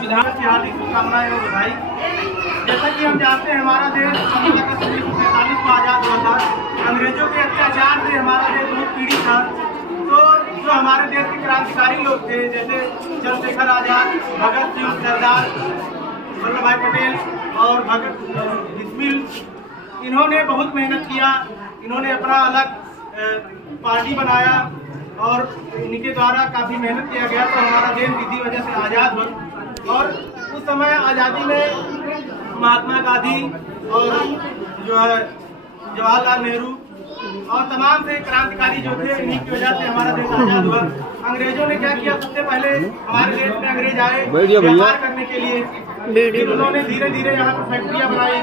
संविधान की हार्दिक शुभकामनाएं और बधाई। जैसा कि हम जानते हैं हमारा देश 15 अगस्त 1947 को आज़ाद हुआ था। अंग्रेजों के अत्याचार से हमारा देश बहुत पीड़ित था। तो जो हमारे देश के क्रांतिकारी लोग थे जैसे चंद्रशेखर आजाद, भगत सिंह, सरदार वल्लभ भाई पटेल और भगत बिस्मिल, इन्होंने बहुत मेहनत किया। इन्होंने अपना अलग पार्टी बनाया और इनके द्वारा काफ़ी मेहनत किया गया तो हमारा देश किसी वजह से आज़ाद हुआ। और उस समय आज़ादी में महात्मा गांधी और जो है जवाहरलाल नेहरू और तमाम से क्रांतिकारी जो थे, इन्हीं की वजह से हमारा देश आज़ाद हुआ। अंग्रेजों ने क्या किया, सबसे पहले हमारे देश में अंग्रेज आए व्यापार करने के लिए। फिर उन्होंने धीरे धीरे यहाँ पर फैक्ट्रियाँ बनाई।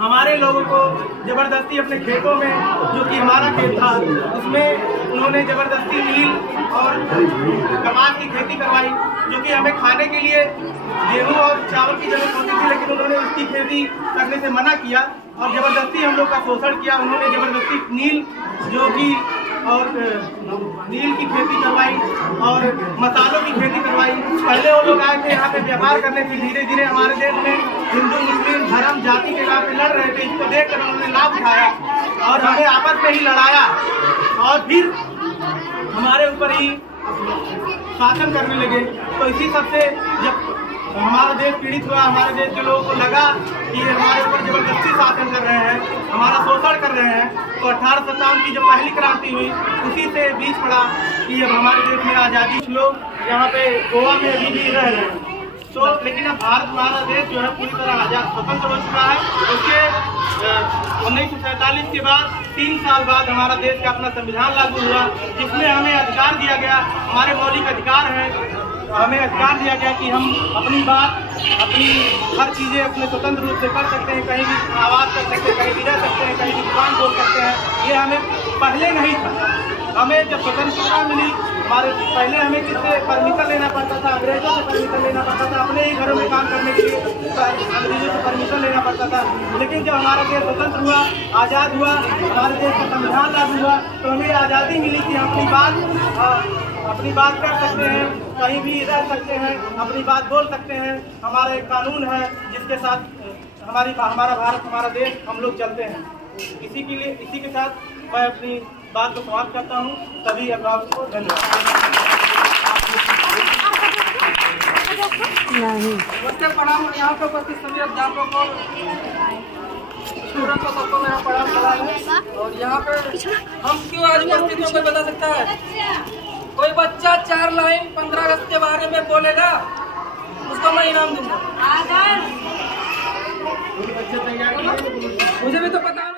हमारे लोगों को जबरदस्ती अपने खेतों में, जो कि हमारा खेत था, उसमें उन्होंने जबरदस्ती नील और कपास की खेती करवाई, जो कि हमें खाने के लिए गेहूं और चावल की जरूरत होती थी, लेकिन उन्होंने उसकी खेती करने से मना किया और जबरदस्ती हम लोग का शोषण किया। उन्होंने जबरदस्ती नील जो कि और नील की खेती करवाई और मसालों की खेती करवाई। पहले वो लोग आए थे यहाँ पे व्यापार करने, फिर धीरे धीरे हमारे देश में हिंदू मुस्लिम धर्म जाति के नाम पे लड़ रहे थे। इसको देखकर उन्होंने लाभ उठाया और हमें आपस में ही लड़ाया और फिर हमारे ऊपर ही शासन करने लगे। तो इसी सबसे जब हमारा देश पीड़ित हुआ, हमारे देश के लोगों को लगा कि हमारे ऊपर जबरदस्ती शासन कर रहे हैं, हमारा शोषण कर रहे हैं, तो 1857 की जो पहली क्रांति हुई उसी से बीच पड़ा कि अब हमारे देश में आज़ादी। लोग यहाँ पे गोवा में अभी भी रह रहे हैं। तो लेकिन अब भारत हमारा देश जो है पूरी तरह आज़ाद स्वतंत्र हो चुका है। उसके 1947 के बाद 3 साल बाद हमारा देश का अपना संविधान लागू हुआ, जिसमें हमें अधिकार दिया गया, हमारे मौलिक अधिकार हैं, हमें अधिकार दिया गया कि हम अपनी बात, अपनी हर चीज़ें अपने स्वतंत्र रूप से कर सकते हैं, कहीं भी आवाज़ कर सकते हैं, कहीं भी रह सकते हैं, कहीं भी दुकान खोल सकते हैं। ये हमें पहले नहीं था। हमें जब स्वतंत्रता मिली, हमारे पहले हमें किससे परमिशन लेना पड़ता था, अंग्रेजों से परमिशन लेना पड़ता था, अपने ही घरों में काम करने के लिए अंग्रेजों से परमिशन लेना पड़ता था। लेकिन जब हमारा देश स्वतंत्र हुआ, आज़ाद हुआ, हमारे देश का संविधान लागू हुआ, तो हमें आज़ादी मिली कि हम अपनी बात कर सकते हैं, कहीं भी रह सकते हैं, अपनी बात बोल सकते हैं। हमारा एक कानून है जिसके साथ हमारा भारत, हमारा देश, हम लोग चलते हैं। इसी के साथ मैं अपनी बात को समाप्त करता हूँ। सभी अभिभावकों को धन्यवाद। प्रणाम। यहाँ पे उपस्थित सभी अध्यापकों को, स्टूडेंट को, सबको मेरा प्रणाम चला है। और यहाँ पे हम क्यों आज उपस्थित होकर बता सकता है? कोई बच्चा 4 लाइन 15 अगस्त के बारे में बोलेगा, उसको मैं इनाम दूंगा। मुझे भी तो पता है।